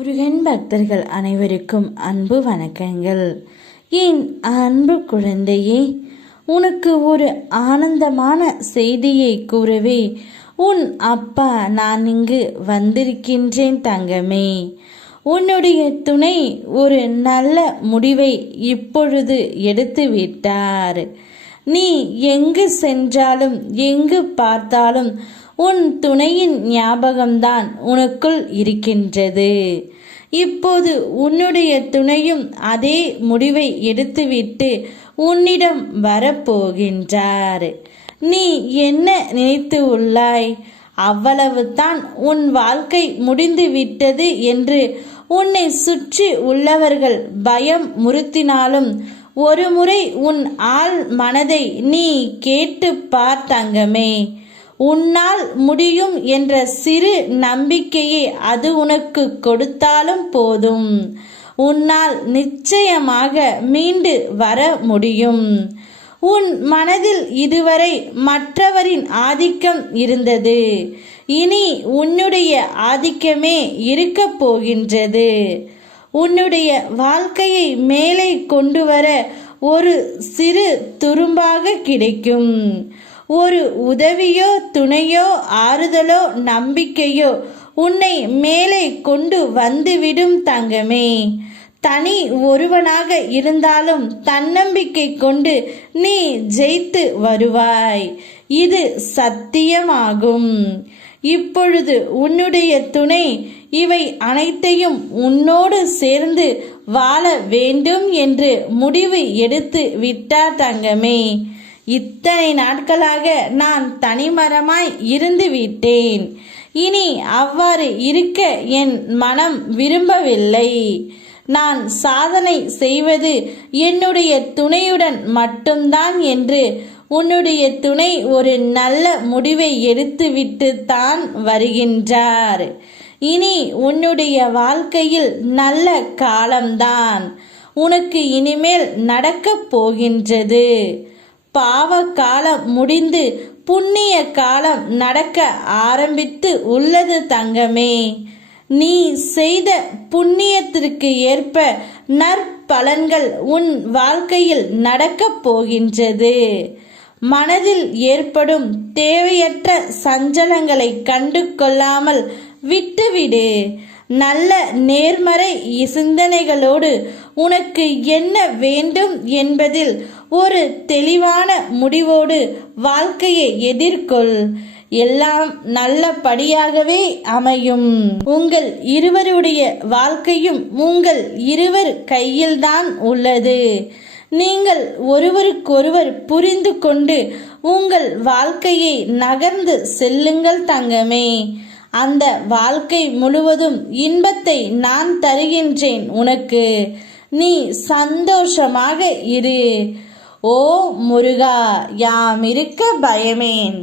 முருகன் பக்தர்கள் அனைவருக்கும் அன்பு வணக்கங்கள். என் அன்பு குழந்தையே, உனக்கு ஒரு ஆனந்தமான செய்தியை கூறவே உன் அப்பா நான் இங்கு வந்திருக்கின்றேன் தங்கமே. உன்னுடைய துணை ஒரு நல்ல முடிவை இப்பொழுது எடுத்து விட்டார். நீ எங்கு சென்றாலும் எங்கு பார்த்தாலும் உன் துணையின் ஞாபகம்தான் உனக்குள் இருக்கின்றது. இப்போது உன்னுடைய துணையும் அதே முடிவை எடுத்துவிட்டு உன்னிடம் வரப்போகின்றார். நீ என்ன நினைத்து உள்ளாய்? அவ்வளவுதான், உன் வாழ்க்கை முடிந்து விட்டது என்று உன்னை சுற்றி உள்ளவர்கள் பயம் முறுத்தினாலும் ஒரு முறை உன் ஆள் மனதை நீ கேட்டு பார் தங்கமே. உன்னால் முடியும் என்ற சிறு நம்பிக்கையை அது உனக்கு கொடுத்தாலும் போதும். உன்னால் நிச்சயமாக மீண்டு வர முடியும். உன் மனதில் இதுவரை மற்றவரின் ஆதிக்கம் இருந்தது. இனி உன்னுடைய ஆதிக்கமே இருக்க போகின்றது. உன்னுடைய வாழ்க்கையை மேலே கொண்டு வர ஒரு சிறு துரும்பாக கிடைக்கும். ஒரு உதவியோ துணையோ ஆறுதலோ நம்பிக்கையோ உன்னை மேலே கொண்டு வந்துவிடும் தங்கமே. தனி ஒருவனாக இருந்தாலும் தன்னம்பிக்கை கொண்டு நீ ஜெயித்து வருவாய். இது சத்தியமாகும். இப்பொழுது உன்னுடைய துணை இவை அனைத்தையும் உன்னோடு சேர்ந்து வாழ வேண்டும் என்று முடிவு எடுத்து விட்டார் தங்கமே. இத்தனை நாட்களாக நான் தனிமரமாய் இருந்து விட்டேன். இனி அவ்வாறு இருக்க என் மனம் விரும்பவில்லை. நான் சாதனை செய்வது என்னுடைய துணையுடன் மட்டும்தான் என்று உன்னுடைய துணை ஒரு நல்ல முடிவை எடுத்துவிட்டு தான் வருகின்றார். இனி உன்னுடைய வாழ்க்கையில் நல்ல காலம்தான் உனக்கு இனிமேல் நடக்கப் போகின்றது. பாவ காலம் முடிந்து புண்ணிய காலம் நடக்க ஆரம்பித்து உள்ளது தங்கமே. நீ செய்த புண்ணியத்திற்கு ஏற்ப நற்பலன்கள் உன் வாழ்க்கையில் நடக்கப் போகின்றது. மனதில் ஏற்படும் தேவையற்ற சஞ்சலங்களை கண்டு கொள்ளாமல் விட்டுவிடு. நல்ல நேர்மறை சிந்தனைகளோடு உனக்கு என்ன வேண்டும் என்பதில் ஒரு தெளிவான முடிவோடு வாழ்க்கையை எதிர்கொள். எல்லாம் நல்லபடியாகவே அமையும். உங்கள் இருவருடைய வாழ்க்கையும் உங்கள் இருவர் கையில்தான் உள்ளது. நீங்கள் ஒருவருக்கொருவர் புரிந்து கொண்டு உங்கள் வாழ்க்கையை நகர்ந்து செல்லுங்கள் தங்கமே. அந்த வாழ்க்கை முழுவதும் இன்பத்தை நான் தருகின்றேன் உனக்கு. நீ சந்தோஷமாக இரு. ஓ முருகா, யாம் இருக்க பயமேன்.